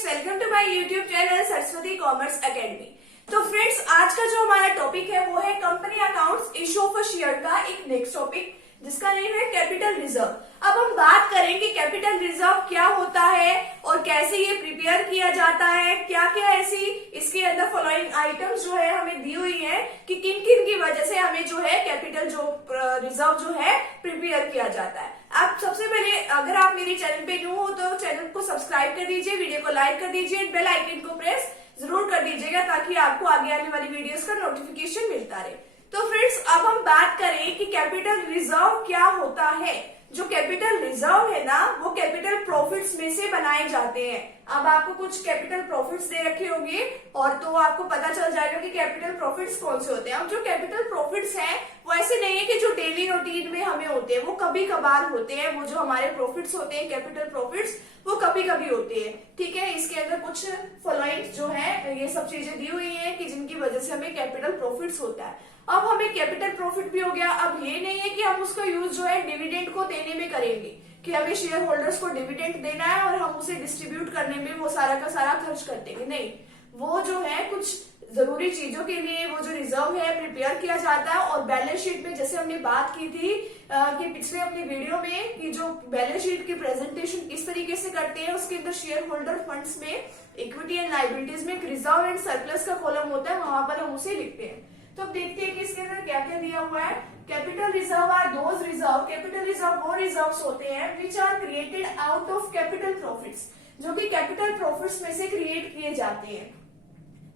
Friends, welcome to my YouTube channel Saraswati commerce academy. तो friends, आज का जो हमारा टॉपिक है वो है company accounts issue of share का एक नेक्स्ट टॉपिक, जिसका नेम है कैपिटल रिजर्व। अब हम बात करें कि कैपिटल रिजर्व क्या होता है और कैसे ये प्रिपेयर किया जाता है, क्या क्या ऐसी इसके अंदर फॉलोइंग आइटम्स जो है हमें दी हुई है कि किन किन की वजह से हमें जो है कैपिटल जो रिजर्व जो है प्रिपेयर किया जाता है। आप सबसे पहले अगर आप मेरे चैनल पे न्यू हो तो चैनल को सब्सक्राइब कर दीजिए, वीडियो को लाइक कर दीजिए, बेल आइकन को प्रेस जरूर कर दीजिएगा ताकि आपको आगे आने वाली वीडियोस का नोटिफिकेशन मिलता रहे। तो फ्रेंड्स, अब हम बात करें कि कैपिटल रिजर्व क्या होता है। जो कैपिटल रिजर्व है ना, वो कैपिटल प्रॉफिट्स में से बनाए जाते हैं। अब आपको कुछ कैपिटल प्रॉफिट्स दे रखे होंगे और तो आपको पता चल जाएगा कि कैपिटल प्रॉफिट्स कौन से होते हैं। अब जो कैपिटल प्रॉफिट्स हैं वो ऐसे नहीं है कि जो डेली रूटीन में हमें होते हैं, वो कभी कभार होते हैं। वो जो हमारे प्रॉफिट्स होते हैं कैपिटल प्रॉफिट्स, वो कभी कभी होते हैं। ठीक है, इसके अंदर कुछ फॉलोइंग जो है ये सब चीजें दी हुई है कि जिनकी वजह से हमें कैपिटल प्रॉफिट्स होता है। अब हमें कैपिटल प्रॉफिट भी हो गया। अब ये नहीं है कि हम उसका यूज जो है डिविडेंड को देने में करेंगे कि हमें शेयर होल्डर्स को डिविडेंड देना है और हम उसे डिस्ट्रीब्यूट करने में वो सारा का सारा खर्च कर देंगे। नहीं, वो जो है कुछ जरूरी चीजों के लिए वो जो रिजर्व है प्रिपेयर किया जाता है। और बैलेंस शीट में जैसे हमने बात की थी कि पिछले अपनी वीडियो में कि जो बैलेंस शीट की प्रेजेंटेशन किस तरीके से करते हैं, उसके अंदर शेयर होल्डर फंड्स में इक्विटी एंड लायबिलिटीज में एक रिजर्व एंड सरप्लस का कॉलम होता है, वहां पर हम उसे लिखते हैं। तो अब देखते हैं कि इसके अंदर क्या क्या दिया हुआ है। Capital reserve are those reserve, capital reserve वो रिजर्व्स होते हैं which are created out of capital profits, जो कि कैपिटल प्रॉफिट्स में से क्रिएट किए जाते हैं।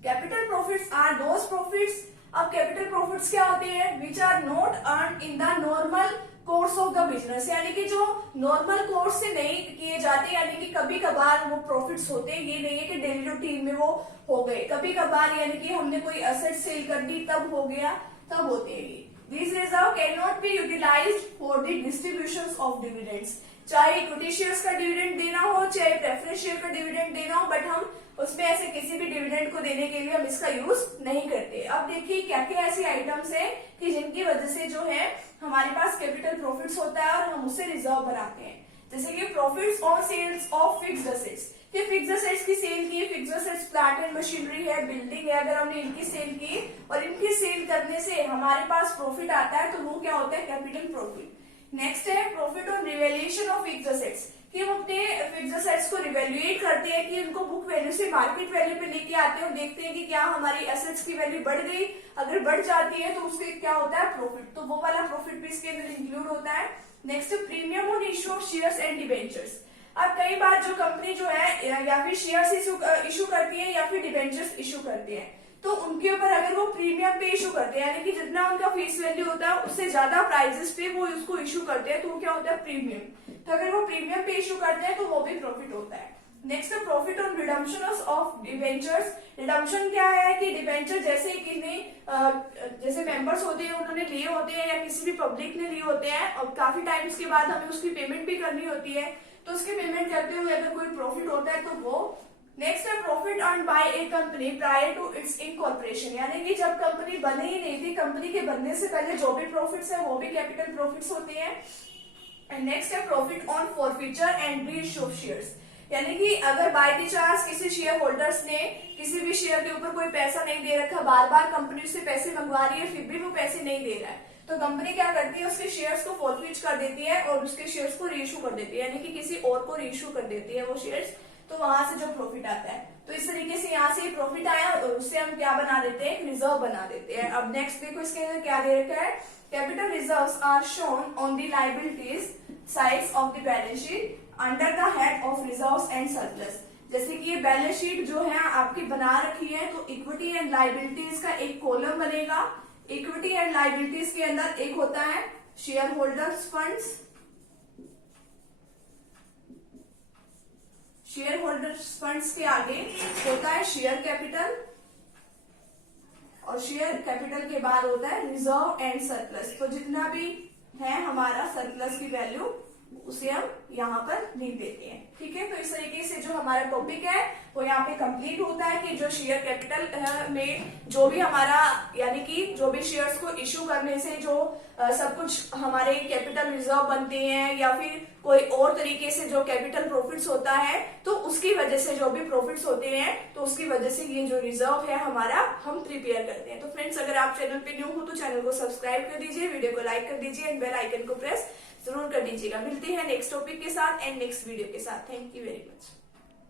Capital profits are those profits. अब कैपिटल प्रॉफिट्स क्या होते हैं? Which are not earn in the normal course of the business, यानी कि जो नॉर्मल कोर्स से नहीं किए जाते, यानी कि कभी कभार वो प्रॉफिट्स होते हैं। ये नहीं है कि डेली रूटीन में वो हो गए, कभी कभार यानी कि हमने कोई एसेट सेल कर दी तब हो गया, तब होते हैं। These reserve cannot be utilized for the distributions of dividends। चाहे इक्विटी शेयर्स का डिविडेंड देना हो, चाहे प्रेफरेंस शेयर का डिविडेंड देना हो, बट हम उसमें ऐसे किसी भी डिविडेंड को देने के लिए हम इसका यूज नहीं करते। अब देखिए क्या क्या ऐसी आइटम्स है कि जिनकी वजह से जो है हमारे पास कैपिटल प्रॉफिट्स होता है और हम उससे रिजर्व बनाते हैं। जैसे कि profits on sales of fixed assets, कि फिक्स्ड एसेट्स की सेल की, fixed assets plant and machinery है, बिल्डिंग है, अगर हमने इनकी सेल की और इनकी सेल करने से हमारे पास प्रॉफिट आता है तो वो क्या होता है? Capital profit. नेक्स्ट है profit on revaluation of fixed assets, कि हम अपने फिक्स्ड एसेट्स को रिवैल्यूएट करते हैं कि उनको बुक वैल्यू से मार्केट वैल्यू पे लेके आते हैं और देखते हैं कि क्या हमारी एसेट्स की वैल्यू बढ़ गई। अगर बढ़ जाती है तो उसके क्या होता है? प्रॉफिट। तो वो वाला प्रॉफिट भी इसके अंदर इंक्लूड होता है। Next premium on issue of shares and debentures. अब कई बार जो कंपनी जो है या फिर शेयर्स इशू करती है या फिर डिबेंचर्स इशू करते हैं, तो उनके ऊपर अगर वो प्रीमियम पे इशू करते हैं, यानी कि जितना उनका फेस वैल्यू होता है उससे ज्यादा प्राइजेस पे वो उसको इशू करते हैं, तो वो क्या होता है? प्रीमियम। तो अगर वो प्रीमियम पे इशू करते हैं तो वो भी प्रॉफिट होता है। नेक्स्ट है profit on redemption of debentures. Redemption क्या है कि डिबेंचर जैसे जैसे मेंबर्स होते हैं उन्होंने लिए होते हैं या किसी भी पब्लिक ने लिए होते हैं और काफी टाइम्स के बाद हमें उसकी पेमेंट भी करनी होती है, तो उसकी पेमेंट करते हुए अगर कोई प्रॉफिट होता है तो वो। नेक्स्ट है profit earn by a company prior to its incorporation, यानी कि जब कंपनी बनी ही नहीं थी, कंपनी के बनने से पहले जो भी प्रॉफिट्स है वो भी कैपिटल प्रॉफिट्स होते हैं। एंड नेक्स्ट है profit on forfeiture and reissue of shares, यानी कि अगर बाय द चांस किसी शेयर होल्डर्स ने किसी भी शेयर के ऊपर कोई पैसा नहीं दे रखा, बार बार कंपनी उससे पैसे मंगवा रही है फिर भी वो पैसे नहीं दे रहा है, तो कंपनी क्या करती है? उसके शेयर्स को फॉरफीच कर देती है और उसके शेयर्स को रीइश्यू कर देती है, यानी कि किसी और को रीइश्यू कर देती है वो शेयर्स, तो वहां से जो प्रॉफिट आता है। तो इस तरीके से यहाँ से प्रॉफिट आया और उससे हम क्या बना देते हैं? रिजर्व बना देते हैं। अब नेक्स्ट देखो इसके अंदर क्या दे रखा है। Capital reserves are shown on the liabilities sides of the balance sheet under the head of reserves and surplus. जैसे कि ये बैलेंस शीट जो है आपकी बना रखी है, तो इक्विटी एंड लायबिलिटीज का एक कॉलम बनेगा। इक्विटी एंड लायबिलिटीज के अंदर एक होता है share holders funds, share holders funds के आगे होता है शेयर कैपिटल और शेयर कैपिटल के बाद होता है रिजर्व एंड सरप्लस। तो जितना भी है हमारा सरप्लस की वैल्यू उसे हम यहाँ पर लिख देते हैं। ठीक है, तो इस तरीके से जो हमारा टॉपिक है वो यहाँ पे कंप्लीट होता है कि जो शेयर कैपिटल में जो भी हमारा यानी कि जो भी शेयर्स को इश्यू करने से जो सब कुछ हमारे कैपिटल रिजर्व बनते हैं या फिर कोई और तरीके से जो कैपिटल प्रॉफिट्स होता है, तो उसकी वजह से जो भी प्रॉफिट्स होते हैं तो उसकी वजह से ये जो रिजर्व है हमारा हम प्रिपेयर करते हैं। तो फ्रेंड्स, अगर आप चैनल पे न्यू हो तो चैनल को सब्सक्राइब कर दीजिए, वीडियो को लाइक कर दीजिए एंड बेल आइकन को प्रेस जरूर कर दीजिएगा। मिलते हैं नेक्स्ट टॉपिक के साथ एंड नेक्स्ट वीडियो के साथ। Thank you very much.